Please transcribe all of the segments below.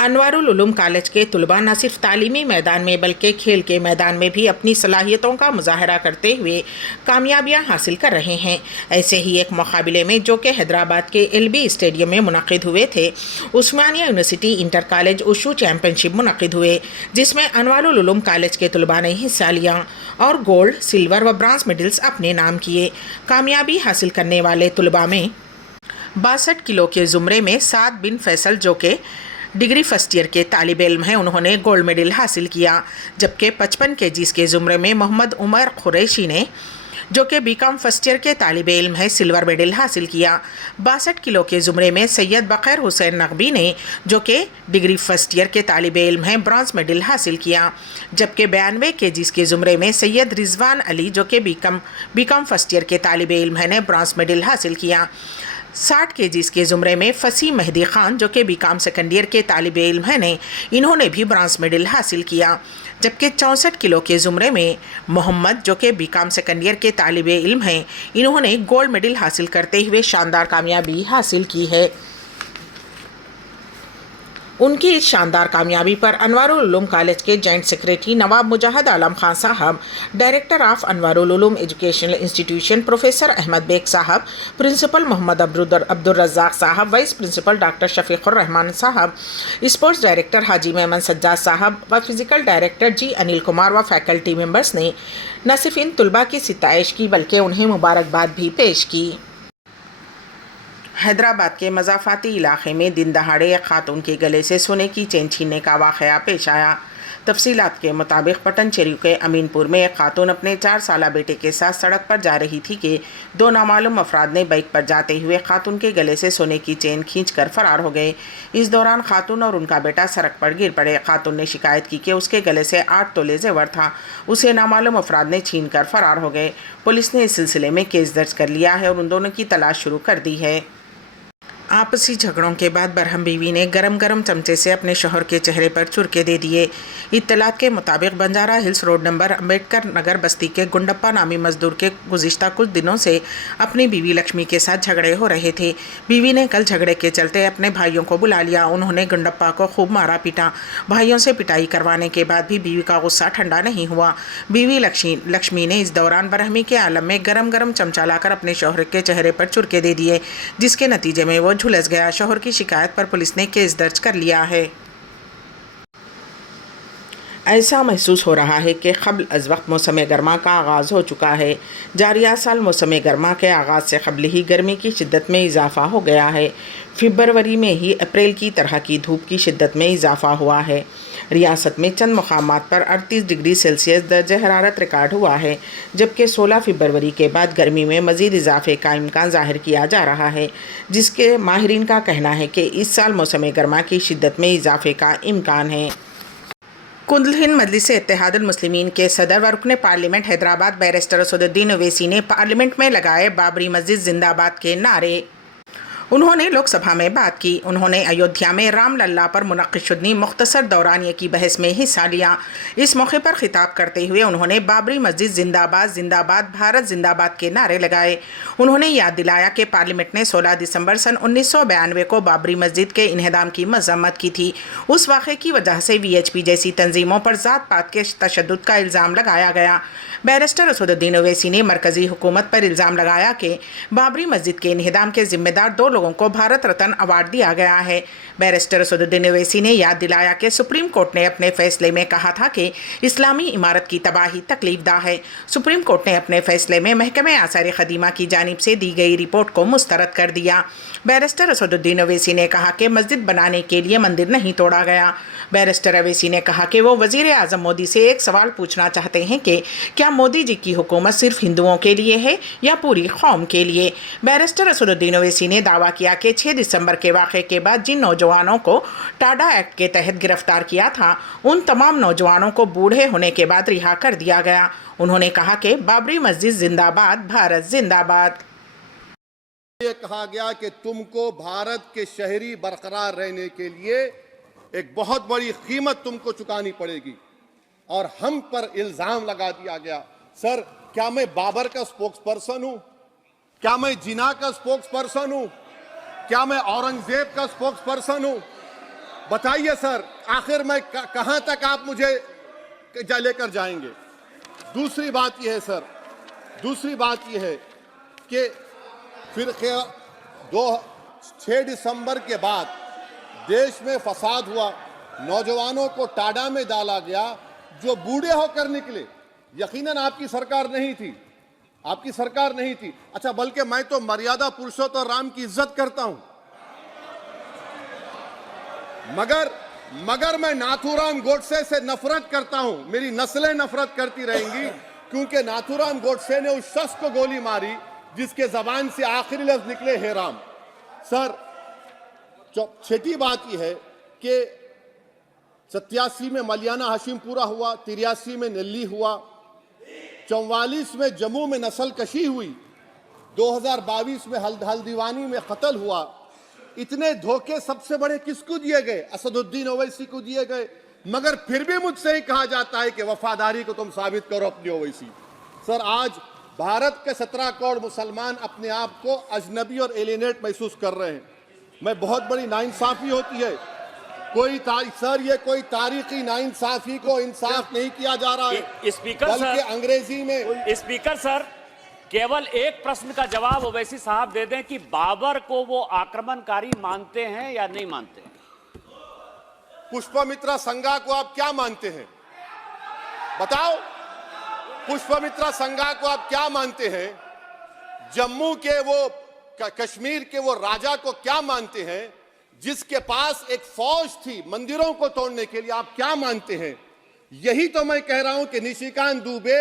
انوار ul Uloom college کے طلباء نہ صرف تعلیمی میدان میں بلکہ کھیل کے میدان میں بھی اپنی صلاحیتوں کا مظاہرہ کرتے ہوئے کامیابیاں حاصل کر رہے ہیں۔ ایسے ہی ایک مقابلے میں جو کہ حیدرآباد کے ایل بی اسٹیڈیم میں منعقد ہوئے تھے، عثمانیہ یونیورسٹی انٹر کالج وشو چیمپئن شپ منعقد ہوئے، جس میں انوار العلوم کالج کے طلباء نے حصہ لیا اور گولڈ، سلور و برانز میڈلز اپنے نام کیے۔ کامیابی حاصل کرنے والے طلباء میں 62 کلو کے زمرے میں سعد بن فیصل جو کہ ڈگری فرسٹ ایئر کے طالب علم ہیں، انہوں نے گولڈ میڈل حاصل کیا، جبکہ 55 kgs کے زمرے میں محمد عمر قریشی نے جو کہ بی کام فرسٹ ایئر کے طالب علم ہے سلور میڈل حاصل کیا۔ 62 کلو کے زمرے میں سید بقیر حسین نقوی نے جو کہ ڈگری فرسٹ ایئر کے طالب علم ہیں برانز میڈل حاصل کیا، جبکہ 92 kgs کے زمرے میں سید رضوان علی جو کہ بی کام فرسٹ ایئر کے طالب علم ہیں نے برانز میڈل حاصل کیا۔ 60 kgs کے زمرے میں فصیح مہدی خان جو کہ بی کام سیکنڈ ایئر کے طالب علم ہیں انہوں نے بھی برانز میڈل حاصل کیا، جبکہ 64 کلو کے زمرے میں محمد جو کہ بی کام سیکنڈ ایئر کے طالب علم ہیں، انہوں نے گولڈ میڈل حاصل کرتے ہوئے شاندار کامیابی حاصل کی ہے۔ ان کی اس شاندار کامیابی پر انوار العلوم کالج کے joint secretary Nawab Mujahid Alam Khan Sahab, director of Anwar ul Uloom educational institution professor Ahmed Baig Sahab, principal Mohammed Abdul Razzaq Sahab, vice principal doctor Shafiq ur Rahman Sahab, sports director Haji Memon Sajjad Sahab و physical director G Anil Kumar و فیکلٹی ممبرس نے نہ صرف ان طلباء کی ستائش کی بلکہ انہیں مبارکباد بھی پیش کی۔ حیدرآباد کے مضافاتی علاقے میں دن دہاڑے ایک خاتون کے گلے سے سونے کی چین چھیننے کا واقعہ پیش آیا۔ تفصیلات کے مطابق پٹن چیرو کے امین پور میں ایک خاتون اپنے 4 سالہ بیٹے کے ساتھ سڑک پر جا رہی تھی کہ 2 نامعلوم افراد نے بائک پر جاتے ہوئے خاتون کے گلے سے سونے کی چین کھینچ کر فرار ہو گئے۔ اس دوران خاتون اور ان کا بیٹا سڑک پر گر پڑے۔ خاتون نے شکایت کی کہ اس کے گلے سے 8 تولے زیور تھا، اسے نامعلوم افراد نے چھین کر فرار ہو گئے۔ پولیس نے اس سلسلے میں کیس درج کر لیا ہے اور ان دونوں کی تلاش شروع کر دی ہے۔ آپسی جھگڑوں کے بعد برہم بیوی نے گرم چمچے سے اپنے شوہر کے چہرے پر چرکے دے دیے۔ اطلاعات کے مطابق Banjara Hills road number Ambedkar Nagar بستی کے گنڈپا نامی مزدور کے گزشتہ کچھ دنوں سے اپنی بیوی لکشمی کے ساتھ جھگڑے ہو رہے تھے۔ بیوی نے کل جھگڑے کے چلتے اپنے بھائیوں کو بلا لیا۔ انہوں نے گنڈپا کو خوب مارا پیٹا۔ بھائیوں سے پٹائی کروانے کے بعد بھی بیوی کا غصہ ٹھنڈا نہیں ہوا۔ بیوی لکشمی نے اس دوران برہمی کے عالم میں گرم چمچہ لا کر اپنے شوہر کے چہرے پر چرکے دے دیے، جس کے نتیجے میں وہ جھلس گیا۔ شوہر کی شکایت پر پولیس نے کیس درج کر لیا ہے۔ ایسا محسوس ہو رہا ہے کہ قبل از وقت موسم گرما کا آغاز ہو چکا ہے۔ جاریہ سال موسم گرما کے آغاز سے قبل ہی گرمی کی شدت میں اضافہ ہو گیا ہے۔ فروری میں ہی اپریل کی طرح کی دھوپ کی شدت میں اضافہ ہوا ہے۔ ریاست میں چند مقامات پر 38 ڈگری سیلسیس درجہ حرارت ریکارڈ ہوا ہے، جبکہ 16 فروری کے بعد گرمی میں مزید اضافے کا امکان ظاہر کیا جا رہا ہے، جس کے ماہرین کا کہنا ہے کہ اس سال موسم گرما کی شدت میں اضافے کا امکان ہے۔ کندل ہند مجلس اتحاد المسلمین کے صدر و رکن پارلیمنٹ حیدرآباد بیرسٹر اسد الدین اویسی نے پارلیمنٹ میں لگائے بابری مسجد زندہ باد کے نعرے۔ انہوں نے لوک سبھا میں بات کی۔ انہوں نے ایودھیا میں رام للا پر منعقد شدنی مختصر دورانیے کی بحث میں حصہ لیا۔ اس موقع پر خطاب کرتے ہوئے انہوں نے بابری مسجد زندہ باد، بھارت زندہ باد کے نعرے لگائے۔ انہوں نے یاد دلایا کہ پارلیمنٹ نے 16 دسمبر سن 1992 کو بابری مسجد کے انہدام کی مذمت کی تھی۔ اس واقعے کی وجہ سے VHP جیسی تنظیموں پر ذات پات کے تشدد کا الزام لگایا گیا۔ بیرسٹر اسد الدین اویسی نے مرکزی حکومت پر الزام لگایا کہ بابری مسجد کے انہدام کے ذمہ دار 2 لوگوں کو بھارت رتن ایوارڈ دیا گیا ہے۔ بیرسٹر اسد الدین اویسی نے یاد دلایا کہ سپریم کورٹ نے اپنے فیصلے میں کہا تھا کہ اسلامی عمارت کی تباہی تکلیف دہ ہے۔ سپریم کورٹ نے اپنے فیصلے میں محکمہ آثار قدیمہ کی جانب سے دی گئی رپورٹ کو مسترد کر دیا۔ بیرسٹر اسد الدین اویسی نے کہا کہ مسجد بنانے کے لیے مندر نہیں توڑا گیا۔ بیرسٹر اویسی نے کہا کہ وہ وزیر اعظم مودی سے ایک سوال پوچھنا چاہتے ہیں کہ کیا مودی جی کی حکومت صرف ہندوؤں کے لیے ہے یا پوری قوم کے لیے؟ بیرسٹر اسد الدین اویسی نے دعویٰ کیا کہ 6 دسمبر کے واقعے کے بعد جن نوجوانوں کو ٹاڈا ایکٹ کے تحت گرفتار کیا تھا، ان تمام نوجوانوں کو بوڑھے ہونے کے بعد رہا کر دیا گیا۔ انہوں نے کہا کہ بابری مسجد زندہ باد، بھارت زندہ باد۔ یہ کہا گیا کہ تم کو بھارت کے شہری برقرار رہنے کے لیے ایک بہت بڑی قیمت تم کو چکانی پڑے گی، اور ہم پر الزام لگا دیا گیا، سر کیا میں بابر کا سپوکس پرسن ہوں؟ کیا میں جنا کا سپوکس پرسن ہوں؟ کیا میں اورنگزیب کا سپوکس پرسن ہوں؟ بتائیے سر آخر میں کہاں تک آپ مجھے لے کر جائیں گے؟ دوسری بات یہ ہے سر، دوسری بات یہ ہے کہ پھر 6 دسمبر کے بعد دیش میں فساد ہوا، نوجوانوں کو ٹاڈا میں ڈالا گیا جو بوڑھے ہو کر نکلے۔ یقیناً آپ کی سرکار نہیں تھی، آپ کی سرکار نہیں تھی۔ اچھا بلکہ میں تو مریادہ پرشوتم رام کی عزت کرتا ہوں، مگر میں ناتھو رام گوڈسے سے نفرت کرتا ہوں۔ میری نسلیں نفرت کرتی رہیں گی کیونکہ ناتھو رام گوڈسے نے اس شخص کو گولی ماری جس کے زبان سے آخری لفظ نکلے ہے رام۔ سر چھٹی بات یہ ہے کہ 87 میں ملیانہ ہاشم پورا ہوا، 83 میں نلی ہوا، 44 میں جموں میں نسل کشی ہوئی، 2022 میں ہلدیوانی میں قتل ہوا۔ اتنے دھوکے سب سے بڑے کس کو دیے گئے؟ اسد الدین اویسی کو دیے گئے، مگر پھر بھی مجھ سے ہی کہا جاتا ہے کہ وفاداری کو تم ثابت کرو اپنی اویسی۔ سر آج بھارت کے 17 کروڑ مسلمان اپنے آپ کو اجنبی اور ایلینیٹ محسوس کر رہے ہیں۔ میں بہت بڑی ناانصافی ہوتی ہے، سر یہ کوئی تاریخی ناانصافی کو انصاف نہیں کیا جا رہا ہے، بلکہ انگریزی میں اسپیکر سر کیول ایک پرشن کا جواب اویسی صاحب دے دیں کہ بابر کو وہ آکرمنکاری مانتے ہیں یا نہیں مانتے ہیں؟ پشپمترا سنگھا کو آپ کیا مانتے ہیں؟ بتاؤ، پشپمترا سنگھا کو آپ کیا مانتے ہیں؟ جموں کے وہ کشمیر کے وہ راجا کو کیا مانتے ہیں جس کے پاس ایک فوج تھی مندروں کو توڑنے کے لیے؟ آپ کیا مانتے ہیں؟ یہی تو میں کہہ رہا ہوں کہ نشیکانت دوبے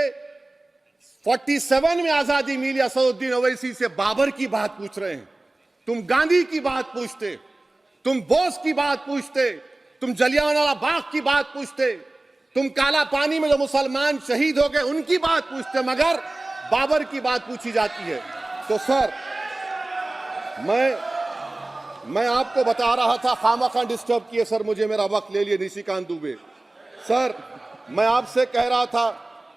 47 میں آزادی ملی، اسد الدین اویسی سے بابر کی بات پوچھ رہے ہیں۔ تم گاندھی کی بات پوچھتے، تم بوس کی بات پوچھتے، تم جلیانوالہ باغ کی بات پوچھتے، تم کالا پانی میں جو مسلمان شہید ہو گئے ان کی بات پوچھتے، مگر بابر کی بات پوچھی جاتی ہے۔ تو سر میں آپ کو بتا رہا تھا، خامخواہ ڈسٹرب کیے سر مجھے، میرا وقت لے لیے نشیکانت دوبے۔ سر میں آپ سے کہہ رہا تھا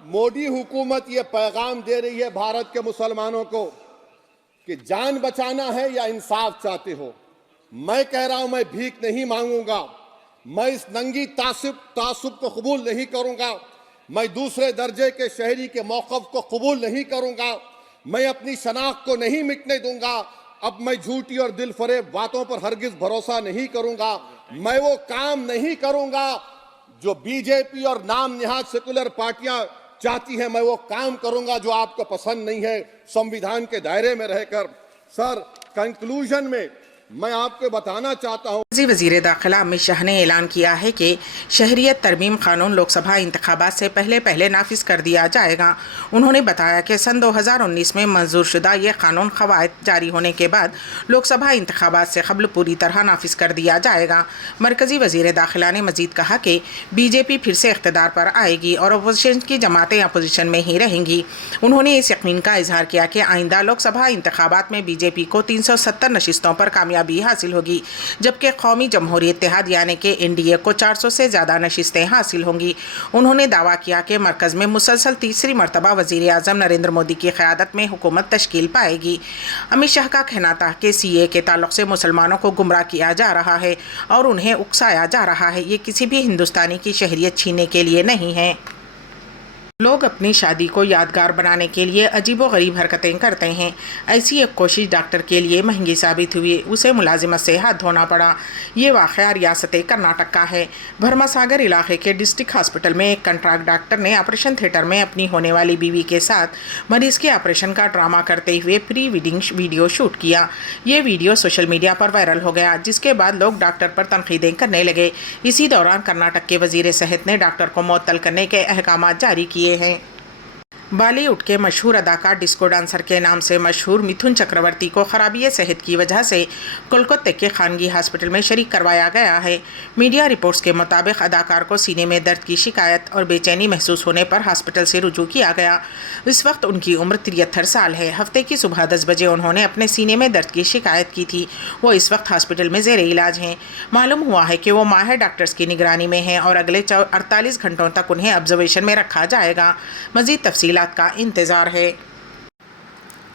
مودی حکومت یہ پیغام دے رہی ہے بھارت کے مسلمانوں کو کہ جان بچانا ہے یا انصاف چاہتے ہو؟ میں کہہ رہا ہوں میں بھیک نہیں مانگوں گا، میں اس ننگی تعصب کو قبول نہیں کروں گا، میں دوسرے درجے کے شہری کے موقف کو قبول نہیں کروں گا، میں اپنی شناخت کو نہیں مٹنے دوں گا۔ اب میں جھوٹی اور دل فریب باتوں پر ہرگز بھروسہ نہیں کروں گا، میں وہ کام نہیں کروں گا جو بی جے پی اور نام نہاد سیکولر پارٹیاں چاہتی ہیں، میں وہ کام کروں گا جو آپ کو پسند نہیں ہے، سمویدھان کے دائرے میں رہ کر۔ سر کنکلوژن میں میں آپ کو بتانا چاہتا ہوں، وزیر داخلہ امت شاہ نے اعلان کیا ہے کہ شہریت ترمیم قانون لوک سبھا انتخابات سے پہلے نافذ کر دیا جائے گا۔ انہوں نے بتایا کہ سن 2019 میں منظور شدہ یہ قانون قواعد جاری ہونے کے بعد لوک سبھا انتخابات سے قبل پوری طرح نافذ کر دیا جائے گا۔ مرکزی وزیر داخلہ نے مزید کہا کہ بی جے پی پھر سے اقتدار پر آئے گی اور اپوزیشن کی جماعتیں اپوزیشن میں ہی رہیں گی۔ انہوں نے اس یقین کا اظہار کیا کہ آئندہ لوک سبھا انتخابات میں بی جے پی کو 370 نشستوں پر کامیابی حاصل ہوگی، جبکہ قومی جمہوری اتحاد یعنی کہ این ڈی اے کو 400 سے زیادہ نشستیں حاصل ہوں گی۔ انہوں نے دعویٰ کیا کہ مرکز میں مسلسل تیسری مرتبہ وزیر اعظم نریندر مودی کی قیادت میں حکومت تشکیل پائے گی۔ امت شاہ کا کہنا تھا کہ سی اے کے تعلق سے مسلمانوں کو گمراہ کیا جا رہا ہے اور انہیں اکسایا جا رہا ہے، یہ کسی بھی ہندوستانی کی شہریت چھیننے کے لیے نہیں ہے۔ لوگ اپنی شادی کو یادگار بنانے کے لیے عجیب و غریب حرکتیں کرتے ہیں۔ ایسی ایک کوشش ڈاکٹر کے لیے مہنگی ثابت ہوئی، اسے ملازمت سے ہاتھ دھونا پڑا۔ یہ واقعہ ریاست کرناٹک کا ہے۔ بھرما ساگر علاقے کے ڈسٹرکٹ ہاسپٹل میں ایک کنٹریکٹ ڈاکٹر نے آپریشن تھیٹر میں اپنی ہونے والی بیوی کے ساتھ مریض کے آپریشن کا ڈرامہ کرتے ہوئے پری ویڈنگ ویڈیو شوٹ کیا۔ یہ ویڈیو سوشل میڈیا پر وائرل ہو گیا، جس کے بعد لوگ ڈاکٹر پر تنقیدیں کرنے لگے۔ اسی دوران کرناٹک کے وزیر صحت نے ڈاکٹر کو معطل کرنے کے احکامات جاری کیے ہیں۔ بالی ووڈ کے مشہور اداکار ڈسکو ڈانسر کے نام سے مشہور متھن چکرورتی کو خرابی صحت کی وجہ سے کولکتہ کے خانگی ہاسپٹل میں شریک کروایا گیا ہے۔ میڈیا رپورٹس کے مطابق اداکار کو سینے میں درد کی شکایت اور بے چینی محسوس ہونے پر ہاسپٹل سے رجوع کیا گیا۔ اس وقت ان کی عمر 73 سال ہے۔ ہفتے کی صبح 10 بجے انہوں نے اپنے سینے میں درد کی شکایت کی تھی۔ وہ اس وقت ہاسپٹل میں زیر علاج ہیں۔ معلوم ہوا ہے کہ وہ ماہر ڈاکٹرز کی نگرانی میں ہیں اور اگلے 48 گھنٹوں تک انہیں آبزرویشن میں رکھا جائے گا۔ مزید تفصیلات کا انتظار ہے۔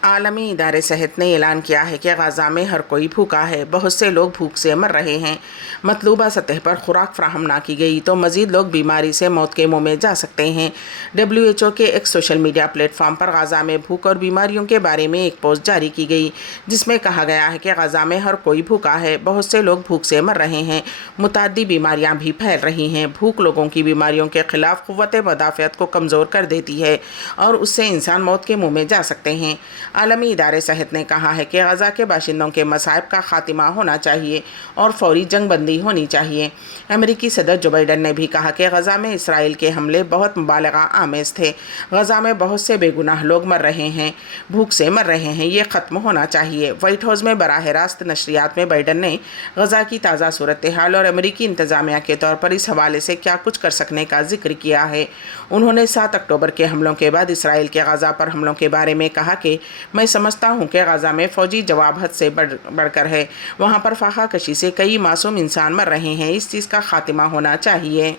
عالمی ادارے صحت نے اعلان کیا ہے کہ غزہ میں ہر کوئی بھوکا ہے، بہت سے لوگ بھوک سے مر رہے ہیں۔ مطلوبہ سطح پر خوراک فراہم نہ کی گئی تو مزید لوگ بیماری سے موت کے منہ میں جا سکتے ہیں۔ WHO کے ایک سوشل میڈیا پلیٹ فارم پر غزہ میں بھوک اور بیماریوں کے بارے میں ایک پوسٹ جاری کی گئی، جس میں کہا گیا ہے کہ غزہ میں ہر کوئی بھوکا ہے، بہت سے لوگ بھوک سے مر رہے ہیں، متعدی بیماریاں بھی پھیل رہی ہیں۔ بھوک لوگوں کی بیماریوں کے خلاف قوت مدافعت کو کمزور کر دیتی ہے اور اس سے انسان موت کے منہ میں جا سکتے ہیں۔ عالمی ادارے صحت نے کہا ہے کہ غزہ کے باشندوں کے مصائب کا خاتمہ ہونا چاہیے اور فوری جنگ بندی ہونی چاہیے۔ امریکی صدر جو بائیڈن نے بھی کہا کہ غزہ میں اسرائیل کے حملے بہت مبالغہ آمیز تھے۔ غزہ میں بہت سے بے گناہ لوگ مر رہے ہیں، بھوک سے مر رہے ہیں، یہ ختم ہونا چاہیے۔ وائٹ ہاؤس میں براہ راست نشریات میں بائیڈن نے غزہ کی تازہ صورتحال اور امریکی انتظامیہ کے طور پر اس حوالے سے کیا کچھ کر سکنے کا ذکر کیا ہے۔ انہوں نے 7 اکتوبر کے حملوں کے بعد اسرائیل کے غزہ پر حملوں کے بارے میں کہا کہ میں سمجھتا ہوں کہ غزہ میں فوجی جواب حد سے بڑھ کر ہے، وہاں پر فاقہ کشی سے کئی معصوم انسان مر رہے ہیں، اس چیز کا خاتمہ ہونا چاہیے۔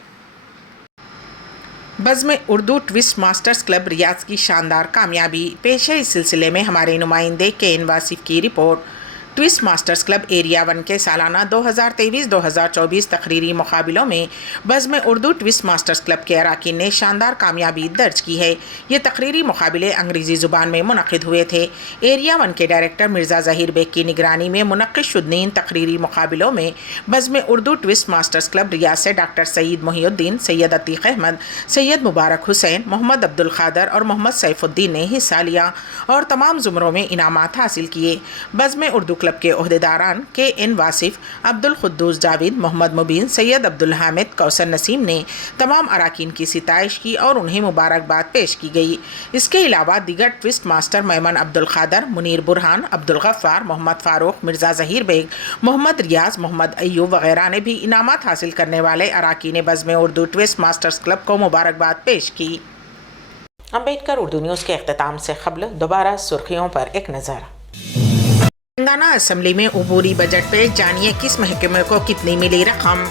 بزم اردو ٹوسٹ ماسٹرز کلب ریاض کی شاندار کامیابی پیش ہے۔ اس سلسلے میں ہمارے نمائندے KN واصف کی رپورٹ۔ ٹوسٹ ماسٹرز کلب ایریا 1 کے سالانہ 2023-2024 تقریری مقابلوں میں بزم اردو ٹوسٹ ماسٹرز کلب کے اراکین نے شاندار کامیابی درج کی ہے۔ یہ تقریری مقابلے انگریزی زبان میں منعقد ہوئے تھے۔ ایریا 1 کے ڈائریکٹر مرزا ظہیر بیگ کی نگرانی میں منعقد شدنین تقریری مقابلوں میں بزم اردو ٹوسٹ ماسٹرز کلب ریاض سے ڈاکٹر سعید محی الدین، سید عتیق احمد، سید مبارک حسین، محمد عبدالقادر اور محمد سیف الدین نے حصہ لیا اور تمام زمروں میں انعامات حاصل کیے۔ بزم اردو کلب کے عہدیداران KN واصف، عبدالقدوس جاوید، محمد مبین، سید عبدالحامد، کوثر نسیم نے تمام اراکین کی ستائش کی اور انہیں مبارکباد پیش کی گئی۔ اس کے علاوہ دیگر ٹوسٹ ماسٹر میمن عبدالقادر، منیر برہان، عبدالغفار، محمد فاروق، مرزا ظہیر بیگ، محمد ریاض، محمد ایوب وغیرہ نے بھی انعامات حاصل کرنے والے اراکین بزم اردو ٹوسٹ ماسٹرز کلب کو مبارکباد پیش کی۔ امبیڈکر اردو نیوز کے اختتام سے قبل دوبارہ سرخیوں پر ایک نظر۔ تلنگانہ اسمبلی میں عبوری بجٹ پہ جانیے کس محکمے کو کتنی ملی رقم۔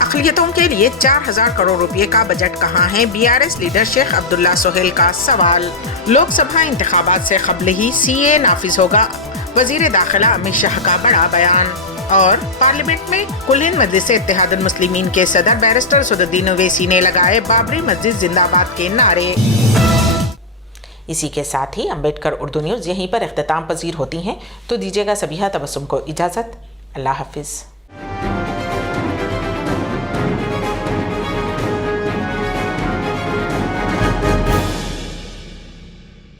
اقلیتوں کے لیے 4000 کروڑ روپے کا بجٹ کہاں ہے؟ BRS لیڈر شیخ عبداللہ سہیل کا سوال۔ لوک سبھا انتخابات سے قبل ہی CAA نافذ ہوگا، وزیر داخلہ امت شاہ کا بڑا بیان۔ اور پارلیمنٹ میں کل ہند مجلس اتحاد المسلمین کے صدر بیرسٹر اسدالدین اویسی نے لگائے بابری مسجد زندہ باد کے نعرے۔ اسی کے ساتھ ہی امبیڈکر اردو نیوز یہیں پر اختتام پذیر ہوتی ہیں، تو دیجیے گا سبیحہ تبسم کو اجازت۔ اللہ حافظ۔